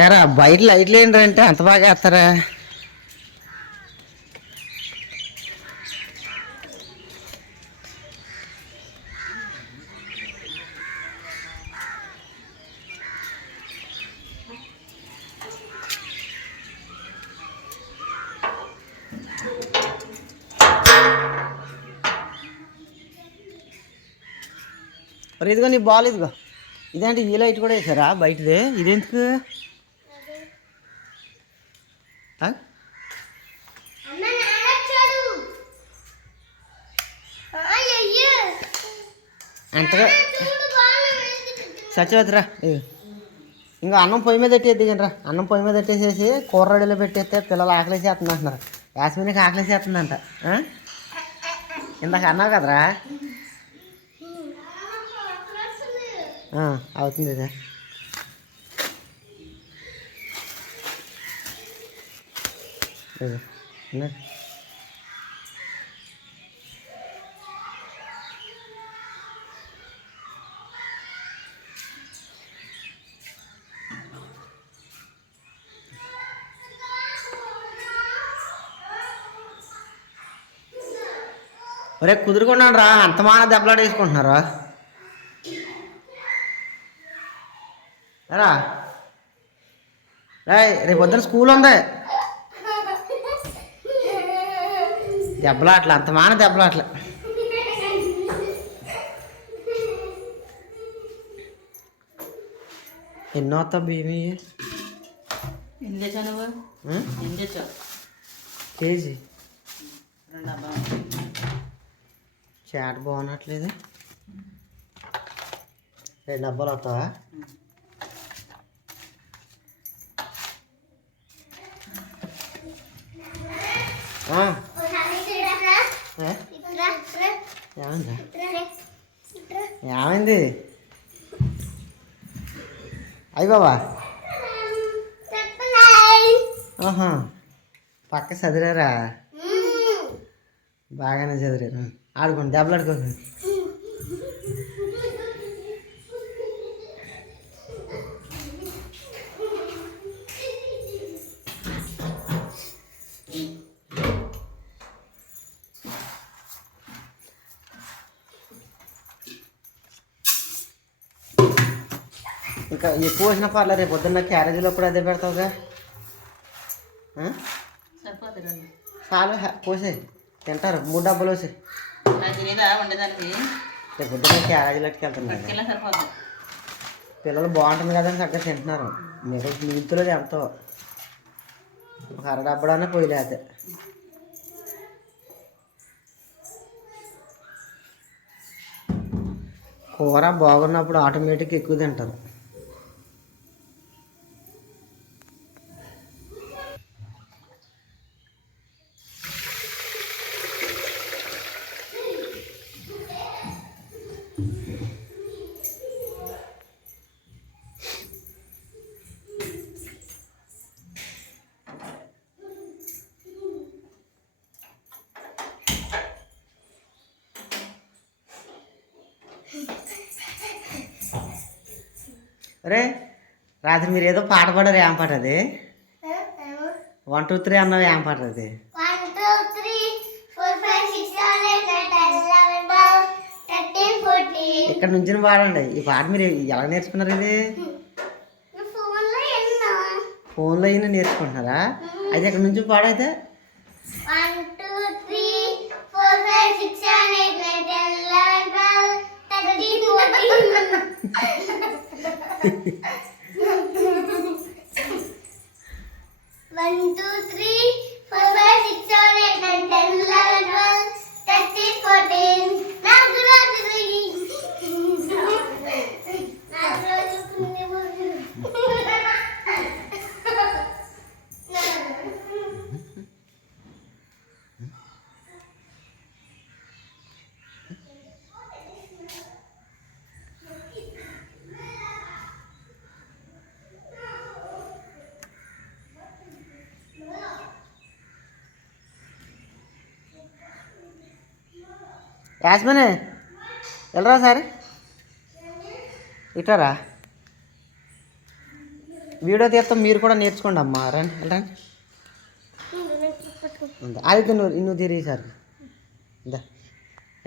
ఎరా బయట లైట్లు ఏంటంటే అంత బాగా వేస్తారా మరి ఇదిగో నీ బాల్ ఇదిగో. ఇదేంటి ఈ లైట్ కూడా వేసారా బయటదే? ఇదెందుకు? అంతగా సత్యవతిరా. ఇంకా అన్నం పొయ్యి మీద పెట్టేది రా. అన్నం పొయ్యి మీద పెట్టేసేసి కూర రెడీలో పెట్టేస్తే పిల్లలు ఆకలేసేస్తుంది అంటున్నారు. యాస్మిన్కి ఆకలేసేస్తుందంట? ఇందాక అన్నావు కదరా ఆ, అవుతుంది ఇదే ఒరే కుదురుకున్నాడు రా అంత మాన దెబ్బలాడేసుకుంటున్నారా? రా రాయ్ రేపు పొద్దున స్కూల్ ఉంది దెబ్బలాట్ల అంత మాన దెబ్బలాట్ల ఎన్నో వస్తావు భీమి తెచ్చావు తెచ్చావు కేజీ చాట్ బాగున్నట్లేదు రెండు డబ్బాలు వస్తావా ఆ, ఏ? ఏమైందా అయ్యి బాబా ఆహా పక్క చదిరారా బాగానే చదిరారు ఆడుకోండి దెబ్బలు ఎక్కువ వచ్చినా పర్లేదు రేపు పొద్దున్న క్యారేజీలో కూడా అదే పెడతావుగా. చాలు పోసే తింటారు మూడు డబ్బులు ఉండేదానికి రేపు పొద్దున్న క్యారేజీలోకి వెళ్తున్నాను పిల్లలు బాగుంటుంది కదా అని చక్కగా తింటున్నారు. మీరు మిగుతులో ఎంతో ఒక అర డబ్బడానే పోయి లేతే కూర బాగున్నప్పుడు ఆటోమేటిక్ ఎక్కువ తింటారు. అరే రాత్రి మీరు ఏదో పాట పాడారు ఏం పాట అది? వన్ టూ త్రీ అన్నవి ఏం పాట అది. ఇక్కడ నుంచి పాడండి. ఈ పాట మీరు ఎలా నేర్చుకున్నారు ఇది? ఫోన్లో అయినా నేర్చుకుంటున్నారా? అయితే ఇక్కడ నుంచి పాడైతే వన్ టూ త్రీ యాస్మనే వెళ్ళరా సార్? ఇటారా వీడియో తీస్తాం మీరు కూడా నేర్చుకోండి అమ్మా. రండి ఉందా. అది నువ్వు నువ్వు తిరిగి సార్. ఇందా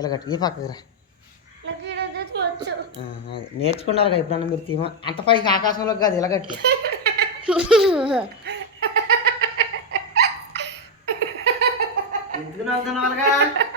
కట్టు ఈ పక్కకి రా. నేర్చుకున్నారు కదా ఎప్పుడన్నా మీరు తీమ అంత పైకి ఆకాశంలోకి కాదు ఇలా కట్టి. ఎందుకు నవ్వుతున్నావుగా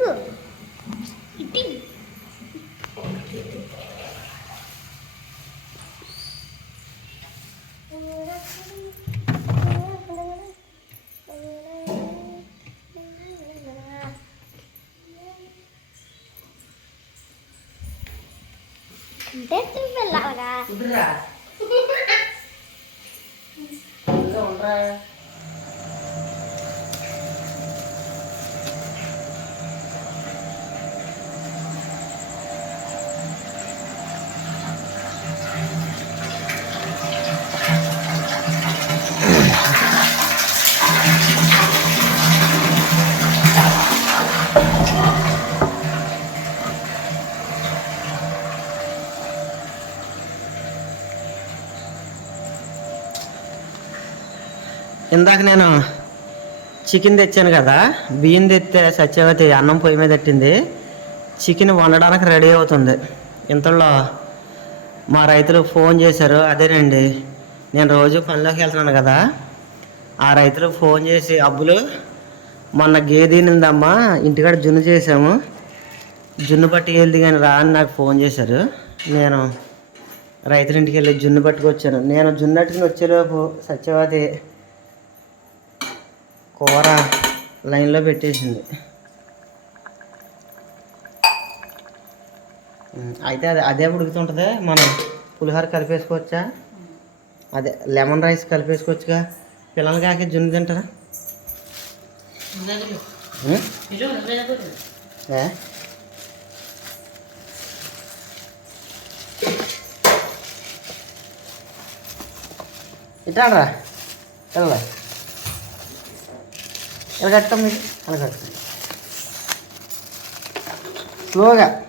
করবো ইটি Dentro de la hora. ఇందాక నేను చికెన్ తెచ్చాను కదా బియ్యం తెస్తే సత్యవతి అన్నం పొయ్యి మీద పెట్టింది. చికెన్ వండడానికి రెడీ అవుతుంది. ఇంతలో మా రైతులు ఫోన్ చేశారు అదేనండి నేను రోజు పనిలోకి వెళ్తున్నాను కదా. ఆ రైతులు ఫోన్ చేసి అబ్బులు మొన్న గేదీనిందమ్మా ఇంటికాడ జున్ను చేసాము జున్ను పట్టుకు కానీ రా అని నాకు ఫోన్ చేశారు. నేను రైతుల ఇంటికి వెళ్ళి జున్ను పట్టుకొచ్చాను. నేను జున్ను పట్టుకుని వచ్చేలోపు సత్యవతి కూర లైన్లో పెట్టేసింది. అయితే అదే అదే ఉడుకుతుంటుంది మనం పులిహోర కలిపేసుకోవచ్చా? అదే లెమన్ రైస్ కలిపేసుకోవచ్చుగా. పిల్లలు కాక జున్ను తింటారా? ఉండదు ఉమ్? ఇలా కట్టం మీకు అలా కట్టం స్లోగా.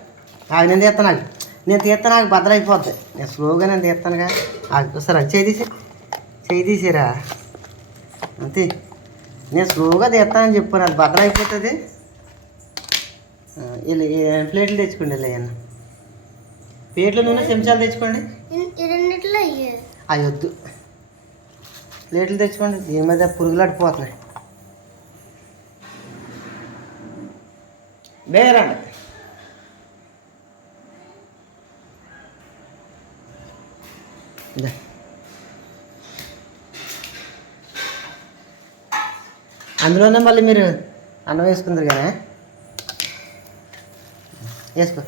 ఆగి నేను తీస్తాను నాకు నేను తీస్తాను నాకు భద్ర అయిపోద్ది. నేను స్లోగా నేను తీస్తానుగా సరే చేయి తీసి చేయి తీసిరా అంతే. నేను స్లోగా తీస్తానని చెప్పాను. అది భద్ర అయిపోతుంది. ఆ, ఇలా ప్లేట్లు తెచ్చుకోండి ఇలా అన్న ప్లేట్లు నూనె చెంచాలు తెచ్చుకోండి. అవి వద్దు ప్లేట్లు తెచ్చుకోండి. దీని మీద పురుగులు ఇదా. అందులోనే మళ్ళీ మీరు అన్నం వేసుకుందరు కదా? వేసుకో.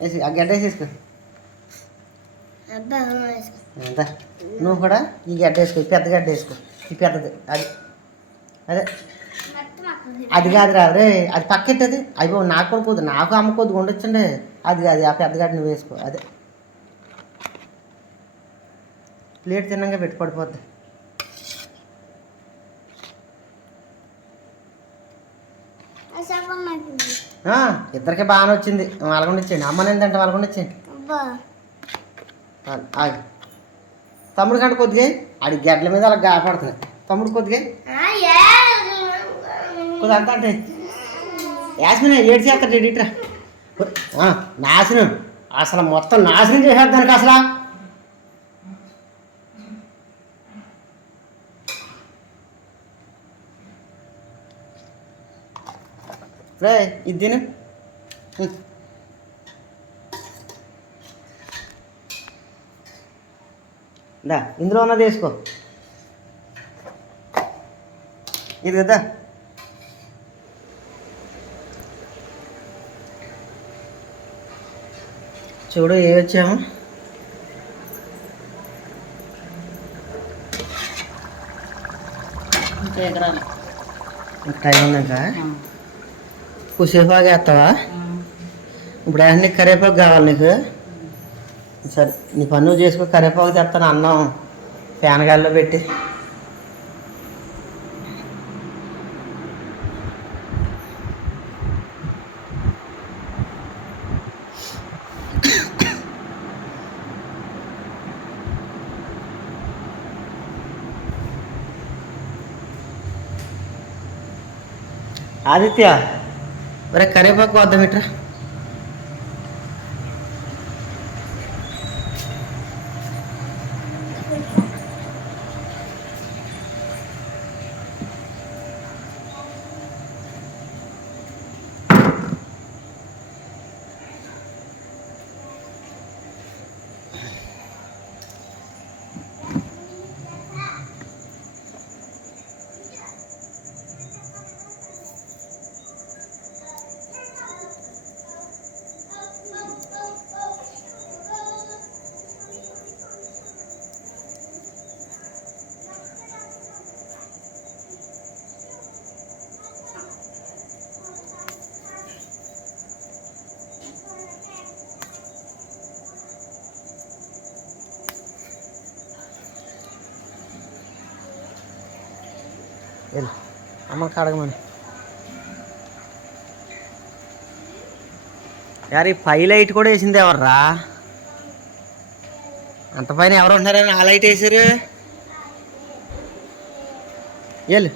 వేసి ఆ గడ్డ వేసేసుకో. ఎంత? నువ్వు కూడా ఈ గడ్డ వేసుకో ఈ పెద్ద గడ్డ వేసుకో. ఈ పెద్దది అది. అదే. అది కాదురా రే అది పక్కెట్టది. అయ్యో నాకు కూడా కొద్ది నాకు అమ్మ కొద్దిగా ఉండొచ్చండి అది కాదు ఆ పెద్ద గడ్డ నువ్వు వేసుకో అదే. ప్లేట్ తిన్నాక పెట్టి పడిపోద్ది. ఇద్దరికి బాగానే వచ్చింది. వాళ్ళకుండా ఇచ్చేయండి. అమ్మ నేను తింటే వాళ్ళకుండా ఇచ్చేయండి. అబ్బా. ఆగు, ఆగు తమ్ముడు కంటే కొద్దిగా ఆడి గడ్డల మీద అలా గాపడుతున్నాయి తమ్ముడు కొద్దిగా అంతా అంటే యాస్మిన్ ఏడు ఎడిట్రా నాశనం. అసలు మొత్తం నాశనం చేసేద్దానికి అసలు. రే ఇది తిను. ఇందులో ఉన్నది వేసుకో. ఇది కదా. చూడు ఏ వచ్చాము? టైం ఉన్నాక కుసేపాగా వేస్తావా? ఇప్పుడు అన్ని కరివేపాకు కావాలి నీకు? సరే నీ పన్ను చేసుకో కరివేపాకు తెస్తాను అన్నం. ఫ్యాన్ గాల్లో పెట్టి. ఆదిత్య ఒరే కరివేపాకు వద్దాం ఇట్రా అమ్మకి అడగమని యారు ఈ పై లైట్ కూడా వేసింది ఎవర్రా? అంత పైన ఎవరు ఉంటున్నారని ఆ లైట్ వేసారు? వెళ్ళు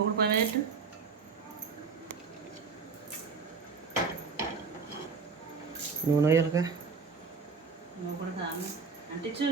ఒకటి పని పెట్టు. నూనె వేయాలిగా ఒకటి దాన్ని అంటించు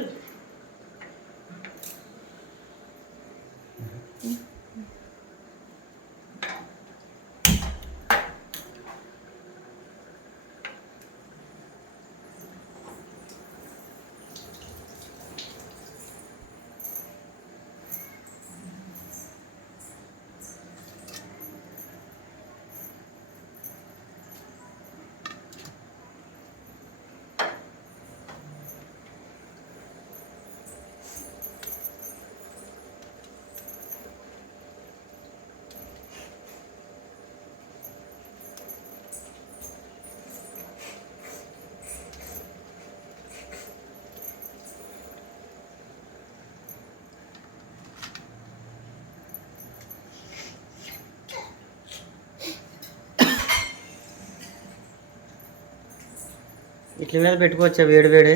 ఇట్ల మీద పెట్టుకోవచ్చా వేడి వేడి?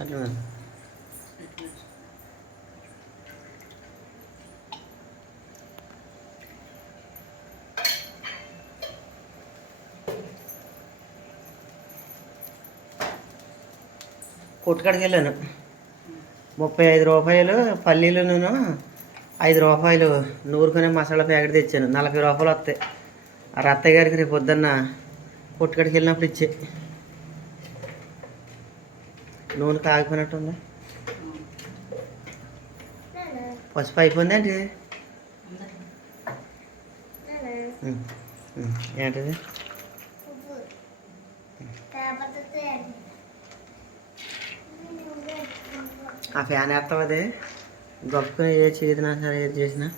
అట్లా మీద. కొట్టుకాడికి వెళ్ళాను. ముప్పై ఐదు రూపాయలు పల్లీలు నేను ఐదు రూపాయలు నూరుకునే మసాలా ప్యాకెట్ తెచ్చాను. నలభై రూపాయలు వస్తాయి. ఆ రత్తయ్య గారికి రేపు పొద్దున్న కొట్టుకడికి వెళ్ళినప్పుడు ఇచ్చే. నూనె కాగిపోయినట్టుంది పసుపు అయిపోయిందండి. ఏంటిది? ఆ ఫ్యాన్ వేస్తావు అది ఏ చేసినా సరే ఏది చేసినా.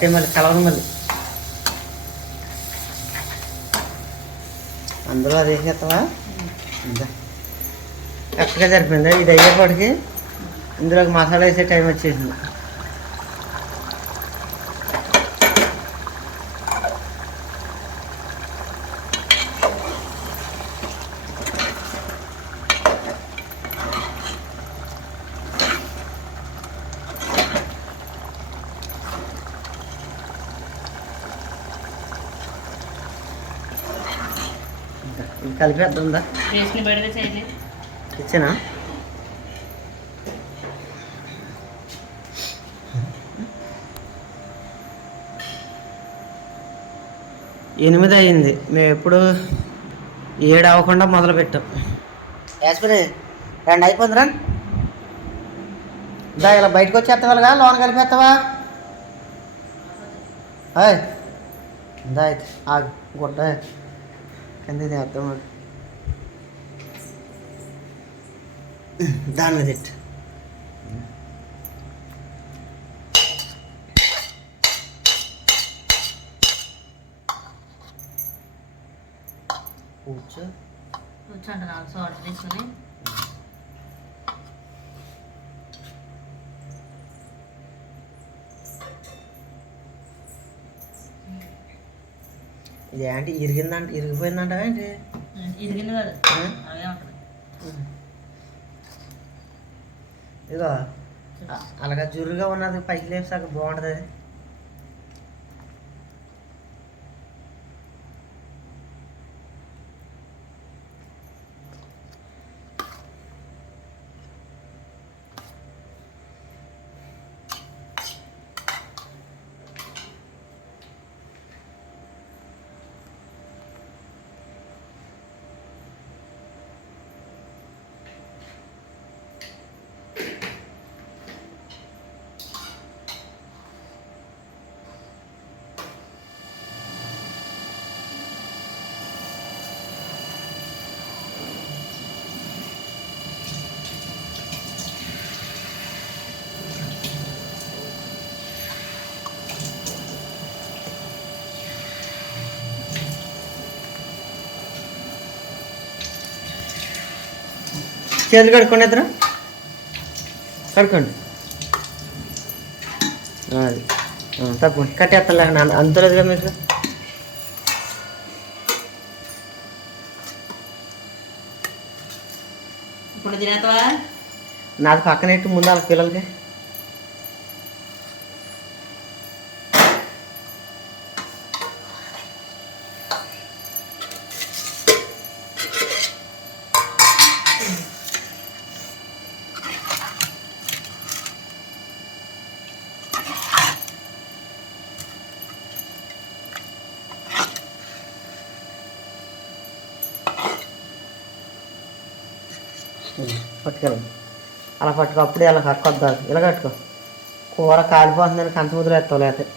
కట్టే మళ్ళీ కలవదు మళ్ళీ. అందులో అది వేసేస్తావా కరెక్ట్గా జరిపిందా? ఇది అయ్యేపటికి ఇందులోకి మసాలా వేసే టైం వచ్చేసింది. కలిపేద్దా ఇచ్చానా ఎనిమిది అయింది మేము ఎప్పుడు ఏడు అవ్వకుండా మొదలు పెట్టాం. యాస్పిరి రెండు అయిపోయింది రా. దా ఇలా బయటకు వచ్చేస్తావాలుగా లోన కలిపేస్తావా? అయ్ దా అయితే ఆగు. గుడ్డ. కింద అర్థం దాని మీద పెట్టు. కూర్చో కూర్చోండి నాలుగు సోడా తీసుకుని ఇది ఏంటి ఇరిగిందంట ఇరిగిపోయిందంట ఏంటి ఇదిగింది కాదు ఇదో అలాగా జుర్రుగా ఉన్నది పైకి సగం బాగుంటుంది. చేతులు కడుక్కోండి ఇద్దరు కడుక్కోండి. అది. తప్పకుండా కట్టేస్తలే అంతలేదుగా మీకు? ఇప్పుడు తినేస్తావా? నాది పక్కన ఇట్టు ముందు వాళ్ళ పిల్లలకి. పట్టుకెళ్ళండి. అలా పట్టుకో అప్పుడే అలా కట్టుకొద్దా ఇలా కట్టుకో. కూర కాలిపోతుందని కంచ ముద్ర ఎత్తావు లేకపోతే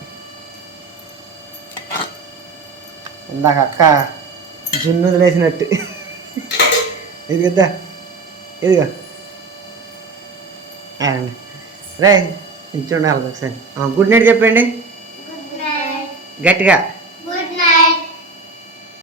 ఇందాక అక్క జున్ను వదిలేసినట్టు. ఇదిగద్దా ఇదిగో. రే నిల్చోండి అలాగే ఒకసారి. గుడ్ నైట్ చెప్పండి. గట్టిగా.